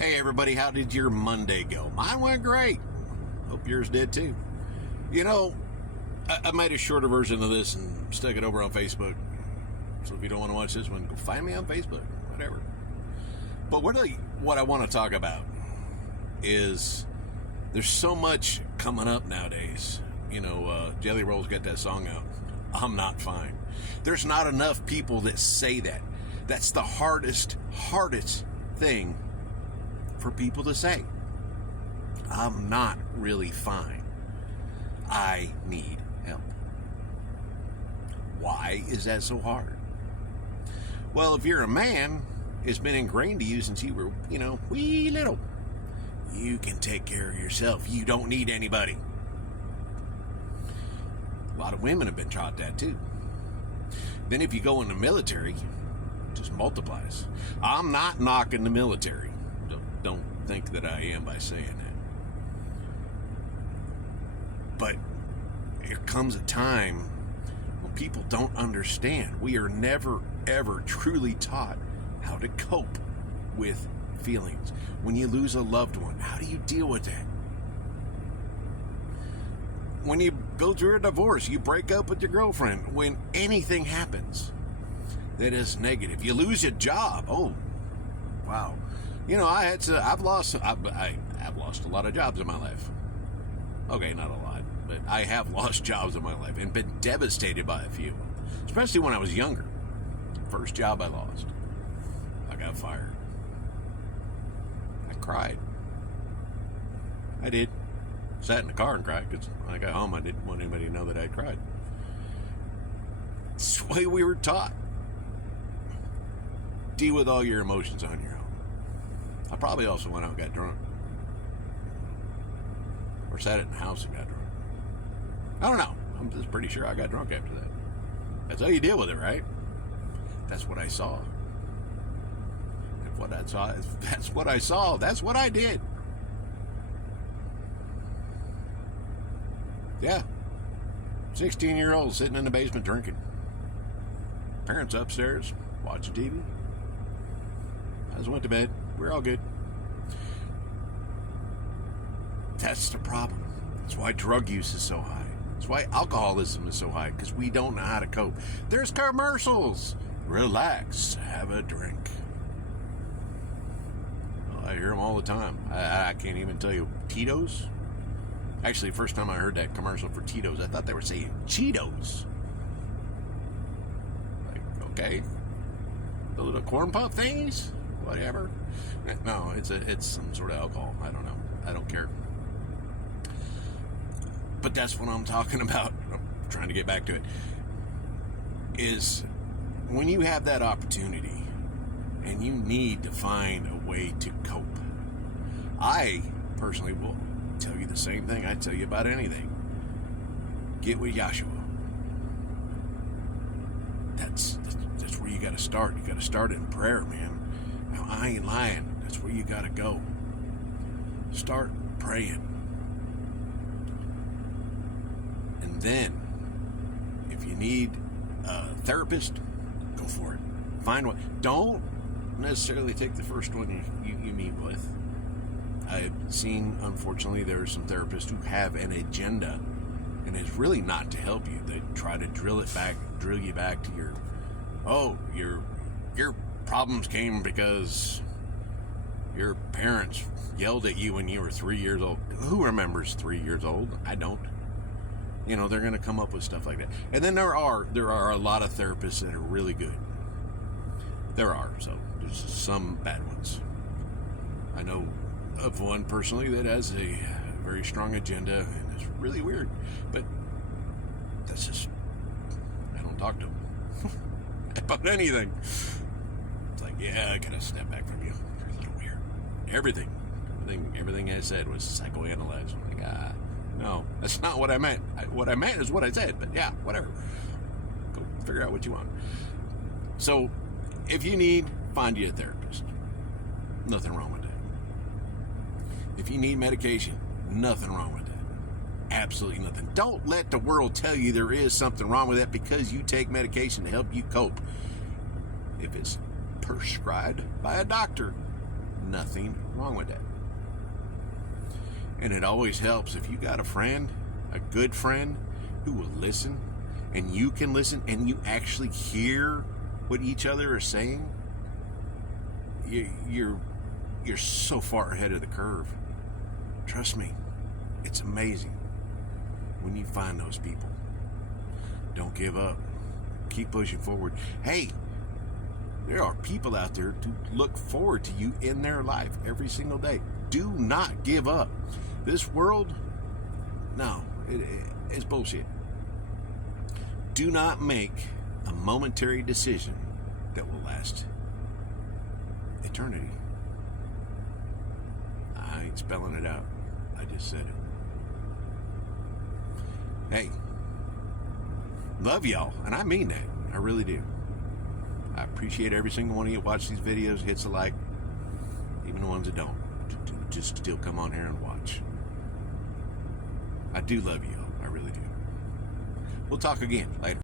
Hey everybody, how did your Monday go? Mine went great. Hope yours did too. You know, I made a shorter version of this and stuck it over on Facebook. So if you don't want to watch this one, go find me on Facebook, whatever. But what I want to talk about is there's so much coming up nowadays. You know, Jelly Roll's got that song out, I'm Not Fine. There's not enough people that say that. That's the hardest thing for people to say. I'm not really fine. I need help. Why is that so hard? Well, if you're a man, it's been ingrained to you since you were, wee little. You can take care of yourself. You don't need anybody. A lot of women have been taught that too. Then if you go in the military, it just multiplies. I'm not knocking the military. Don't think that I am by saying that. But there comes a time when people don't understand. We are never, ever truly taught how to cope with feelings. When you lose a loved one, how do you deal with that? When you go through a divorce, you break up with your girlfriend, when anything happens that is negative, you lose your job. Oh, wow. I've lost a lot of jobs in my life. Okay, not a lot, but I have lost jobs in my life and been devastated by a few, especially when I was younger. First job I lost, I got fired. I cried. I did. Sat in the car and cried because when I got home, I didn't want anybody to know that I had cried. It's the way we were taught. Deal with all your emotions on your own. I probably also went out and got drunk. Or sat in the house and got drunk. I don't know. I'm just pretty sure I got drunk after that. That's how you deal with it, right? That's what I saw. If what I saw, that's what I saw. That's what I did. Yeah. 16-year-old sitting in the basement drinking. Parents upstairs watching TV. I just went to bed. We're all good. That's the problem. That's why drug use is so high. That's why alcoholism is so high, because we don't know how to cope. There's commercials. Relax. Have a drink. Well, I hear them all the time. I can't even tell you. Tito's? Actually, first time I heard that commercial for Tito's, I thought they were saying Cheetos. Like, okay. The little corn puff things? Whatever. No, it's some sort of alcohol. I don't know. I don't care. But that's what I'm talking about. I'm trying to get back to it. Is when you have that opportunity and you need to find a way to cope. I personally will tell you the same thing I tell you about anything. Get with Yahshua. That's where you got to start. You got to start in prayer, man. Now, I ain't lying. That's where you got to go. Start praying. And then, if you need a therapist, go for it. Find one. Don't necessarily take the first one you meet with. I've seen, unfortunately, there are some therapists who have an agenda, and it's really not to help you. They try to drill you back to your problems came because your parents yelled at you when you were 3 years old. Who remembers 3 years old? I don't. They're going to come up with stuff like that. And then there are a lot of therapists that are really good. There are, so there's some bad ones. I know of one personally that has a very strong agenda, and it's really weird. But that's just, I don't talk to him about anything. It's like, yeah, I gotta step back from you. You're a little weird. Everything I said was psychoanalyzed. I'm like, no, that's not what I meant. What I meant is what I said, but yeah, whatever. Go figure out what you want. So, if you need, find you a therapist. Nothing wrong with that. If you need medication, nothing wrong with that. Absolutely nothing. Don't let the world tell you there is something wrong with that because you take medication to help you cope. If it's prescribed by a doctor, nothing wrong with that. And it always helps if you got a friend, a good friend, who will listen, and you can listen, and you actually hear what each other are saying. You're so far ahead of the curve. Trust me, it's amazing when you find those people. Don't give up. Keep pushing forward. Hey, there are people out there to look forward to you in their life every single day. Do not give up. This world, no, it's bullshit. Do not make a momentary decision that will last eternity. I ain't spelling it out. I just said it. Hey, love y'all, and I mean that. I really do. I appreciate every single one of you watch these videos, hits a like, even the ones that don't, just still come on here and watch. I do love you. I really do. We'll talk again later.